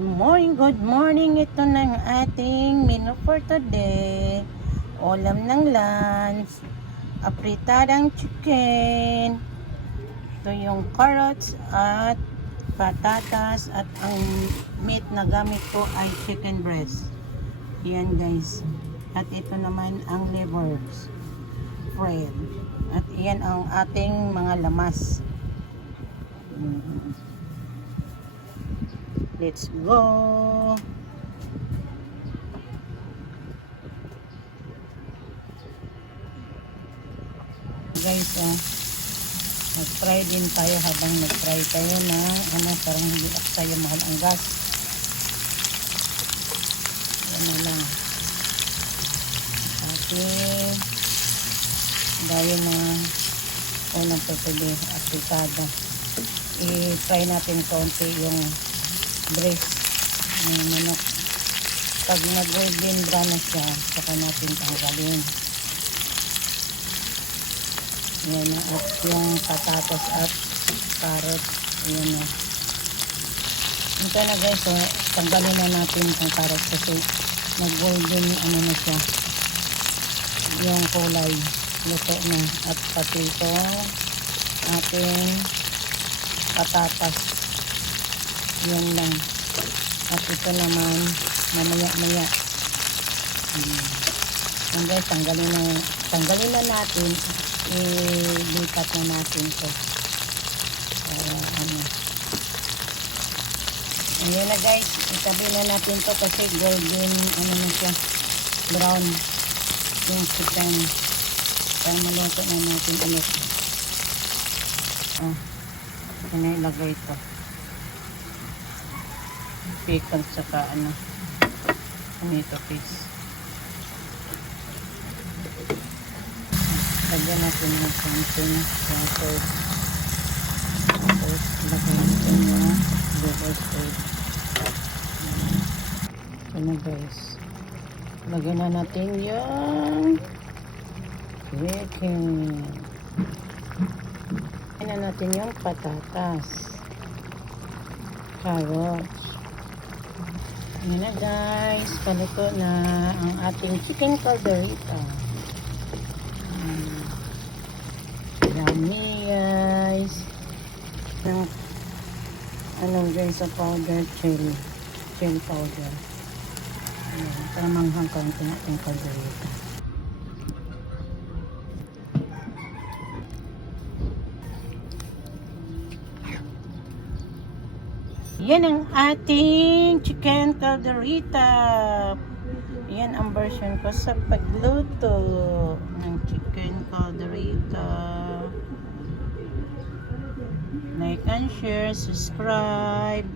Good morning. Ito na ang ating menu for today. Ulam ng lunch, apritadang chicken. Ito yung carrots at patatas at ang meat na gamit ko ay chicken breast. Yan guys. At ito naman ang liver bread. At iyan ang ating mga lamas. Let's go! Guys, mag-try din tayo habang nag-try tayo na parang hindi tayo mahal ang gas. Yan na lang. Okay. Dahil na unang pagpili apritada. I-try natin konti yung breast ng manok. Pag nag-golden brown na siya, saka natin tanggalin. Yan na. At yung patatas at carrot. Yan na. Ito na guys. So, tanggalin na natin ang carrot kasi nag-golden na siya. Yung kulay. Luto na. At pati itong ating patatas. Yan lang. At ito naman mamaya-maya. Yan guys, tanggalin na natin. Ilipat na natin ito. Ayan na guys, itabi na natin ito kasi golden na siya, brown yung chicken. Kaya maluto na natin ulit. Ilagay ito. Pickle saka tomato paste. Lagyan natin ng konting water. Tapos lagyan natin yung liver steak. Ito na guys. Lagyan na natin yung chicken. Lagyan na natin yung patatas. Carrots. Ayan na guys, paluto na ang ating chicken calderita. Yummy guys. Yung guys, powder chili powder. Para manghang kaunti natin calderita. Yan ang ating chicken calderita. Yan ang version ko sa pagluto ng chicken calderita. Like and share, subscribe.